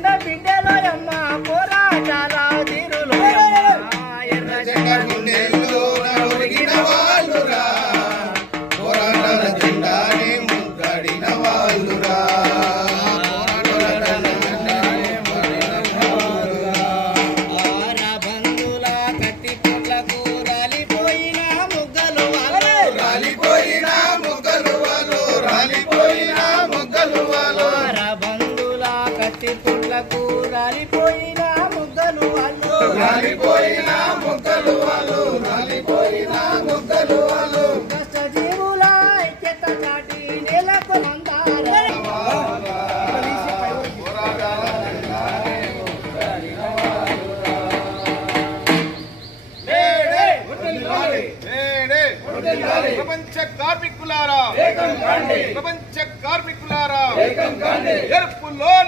జెండ బిడ్డలోయమ్మ పోరాటాల తీరులో ఎర్ర జెండ గుండెలు కత్తి పుట్లకు రాలిపోయిన ముగ్గలు వాళ్ళు. రాలిపోయిన మొగ్గలు వాళ్ళు రాలిపోయిన మొగ్గలు వాళ్ళు. కష్టజీవుల ఐక్యత చాటి నేలకు ప్రపంచ కార్మికులారా. ప్రపంచ కార్మికులారా. ఎరుపులోన